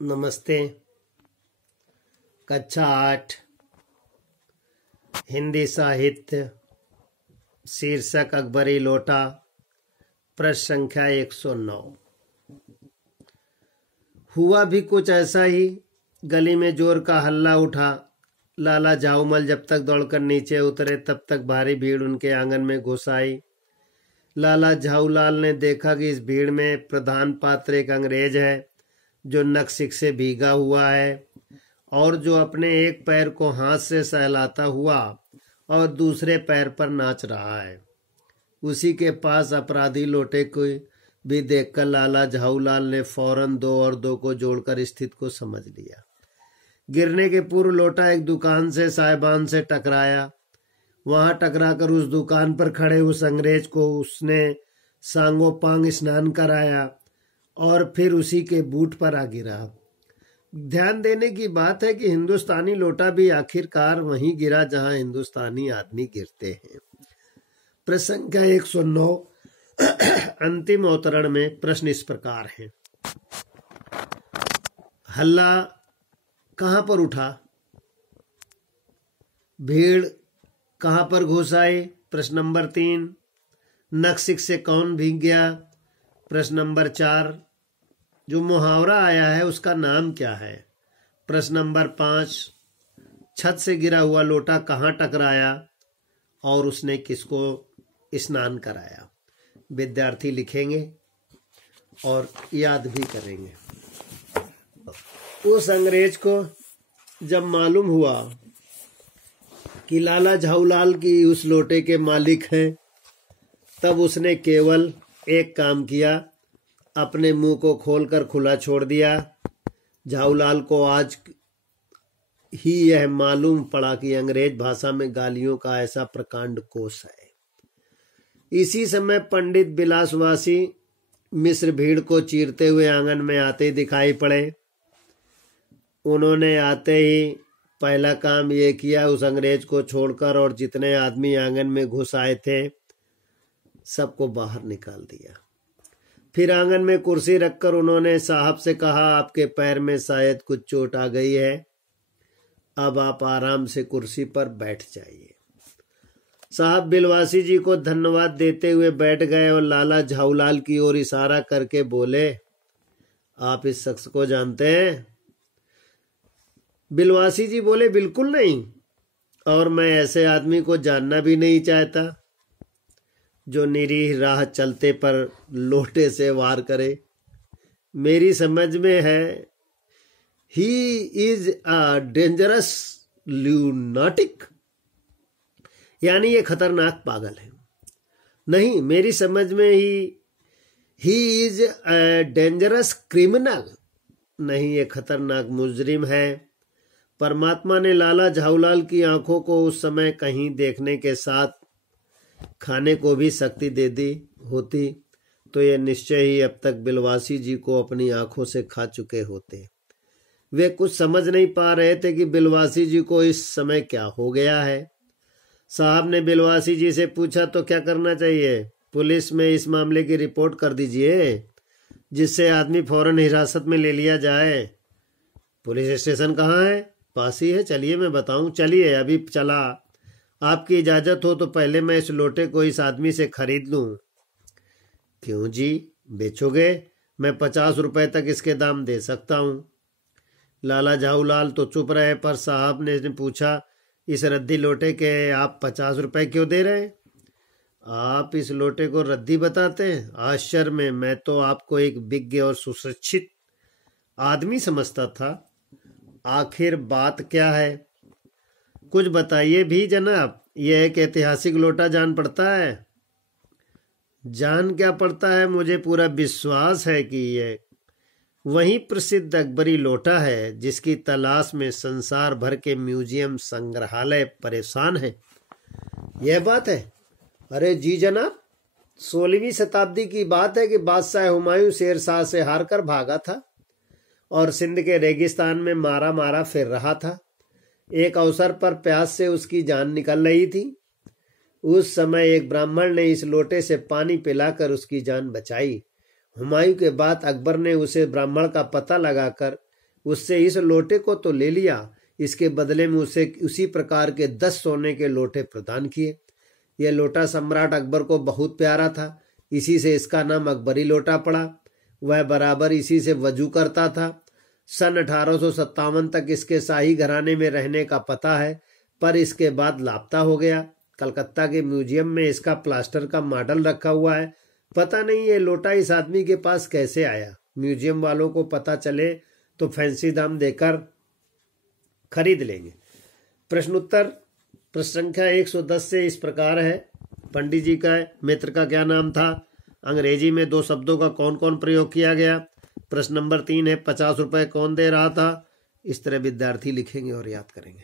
नमस्ते। कक्षा 8 हिंदी साहित्य, शीर्षक अकबरी लोटा, पृष्ठ संख्या 109। हुआ भी कुछ ऐसा ही। गली में जोर का हल्ला उठा। लाला झाऊमल जब तक दौड़कर नीचे उतरे तब तक भारी भीड़ उनके आंगन में घुस आई। लाला झाऊलाल ने देखा कि इस भीड़ में प्रधान पात्र एक अंग्रेज है जो नक्सिक से भीगा हुआ है और जो अपने एक पैर को हाथ से सहलाता हुआ और दूसरे पैर पर नाच रहा है। उसी के पास अपराधी लोटे को भी देखकर लाला झाऊलाल ने फौरन 2 और 2 को जोड़कर स्थिति को समझ लिया। गिरने के पूर्व लोटा एक दुकान से साहिबान से टकराया। वहां टकराकर उस दुकान पर खड़े उस अंग्रेज को उसने सांगोपांग स्नान कराया और फिर उसी के बूट पर आ गिरा। ध्यान देने की बात है कि हिंदुस्तानी लोटा भी आखिरकार वहीं गिरा जहां हिंदुस्तानी आदमी गिरते हैं। प्रश्न संख्या 109 अंतिम अवतरण में प्रश्न इस प्रकार है। हल्ला कहां पर उठा? भीड़ कहां पर घुस आई? प्रश्न नंबर 3। नक्सिक से कौन भीग गया? प्रश्न नंबर 4। जो मुहावरा आया है उसका नाम क्या है? प्रश्न नंबर 5। छत से गिरा हुआ लोटा कहाँ टकराया और उसने किसको स्नान कराया? विद्यार्थी लिखेंगे और याद भी करेंगे। उस अंग्रेज को जब मालूम हुआ कि लाला झाऊलाल की उस लोटे के मालिक हैं, तब उसने केवल एक काम किया, अपने मुंह को खोलकर खुला छोड़ दिया। झाऊलाल को आज ही यह मालूम पड़ा कि अंग्रेज भाषा में गालियों का ऐसा प्रकांड कोश है। इसी समय पंडित बिलासवासी मिस्र भीड़ को चीरते हुए आंगन में आते दिखाई पड़े। उन्होंने आते ही पहला काम ये किया, उस अंग्रेज को छोड़कर और जितने आदमी आंगन में घुस आए थे सबको बाहर निकाल दिया। फिर आंगन में कुर्सी रखकर उन्होंने साहब से कहा, आपके पैर में शायद कुछ चोट आ गई है, अब आप आराम से कुर्सी पर बैठ जाइए। साहब बिलवासी जी को धन्यवाद देते हुए बैठ गए और लाला झाऊलाल की ओर इशारा करके बोले, आप इस शख्स को जानते हैं? बिलवासी जी बोले, बिल्कुल नहीं, और मैं ऐसे आदमी को जानना भी नहीं चाहता जो निरीह राह चलते पर लोटे से वार करे। मेरी समझ में है ही इज अ डेंजरस ल्यूनाटिक, यानी ये खतरनाक पागल है। नहीं, मेरी समझ में he is a dangerous criminal, नहीं ये खतरनाक मुजरिम है। परमात्मा ने लाला झाऊलाल की आंखों को उस समय कहीं देखने के साथ खाने को भी शक्ति दे दी होती तो ये निश्चय ही अब तक बिलवासी जी को अपनी आंखों से खा चुके होते। वे कुछ समझ नहीं पा रहे थे कि बिलवासी जी को इस समय क्या हो गया है। साहब ने बिलवासी जी से पूछा, तो क्या करना चाहिए? पुलिस में इस मामले की रिपोर्ट कर दीजिए जिससे आदमी फौरन हिरासत में ले लिया जाए। पुलिस स्टेशन कहाँ है? पास ही है, चलिए मैं बताऊं। चलिए, अभी चला। आपकी इजाजत हो तो पहले मैं इस लोटे को इस आदमी से खरीद लूं। क्यों जी, बेचोगे? मैं 50 रुपए तक इसके दाम दे सकता हूं। लाला झाऊलाल तो चुप रहे, पर साहब ने पूछा, इस रद्दी लोटे के आप 50 रुपए क्यों दे रहे हैं? आप इस लोटे को रद्दी बताते हैं? आश्चर्य में मैं तो आपको एक विज्ञ और सुशिक्षित आदमी समझता था। आखिर बात क्या है? कुछ बताइए भी जनाब। यह एक ऐतिहासिक लोटा जान पड़ता है। जान क्या पड़ता है, मुझे पूरा विश्वास है कि यह वही प्रसिद्ध अकबरी लोटा है जिसकी तलाश में संसार भर के म्यूजियम संग्रहालय परेशान है। यह बात है? अरे जी जनाब, 16वीं शताब्दी की बात है कि बादशाह हुमायूं शेरशाह से हारकर भागा था और सिंध के रेगिस्तान में मारा मारा फिर रहा था। एक अवसर पर प्यास से उसकी जान निकल रही थी। उस समय एक ब्राह्मण ने इस लोटे से पानी पिलाकर उसकी जान बचाई। हुमायूं के बाद अकबर ने उसे ब्राह्मण का पता लगाकर उससे इस लोटे को तो ले लिया, इसके बदले में उसे उसी प्रकार के 10 सोने के लोटे प्रदान किए। यह लोटा सम्राट अकबर को बहुत प्यारा था, इसी से इसका नाम अकबरी लोटा पड़ा। वह बराबर इसी से वजू करता था। सन 1857 तक इसके शाही घराने में रहने का पता है, पर इसके बाद लापता हो गया। कलकत्ता के म्यूजियम में इसका प्लास्टर का मॉडल रखा हुआ है। पता नहीं ये लोटा इस आदमी के पास कैसे आया। म्यूजियम वालों को पता चले तो फैंसी दाम देकर खरीद लेंगे। प्रश्नोत्तर प्रश्न संख्या 110 से इस प्रकार है। पंडित जी का मित्र का क्या नाम था? अंग्रेजी में 2 शब्दों का कौन कौन प्रयोग किया गया? प्रश्न नंबर 3 है 50 रुपए कौन दे रहा था? इस तरह विद्यार्थी लिखेंगे और याद करेंगे।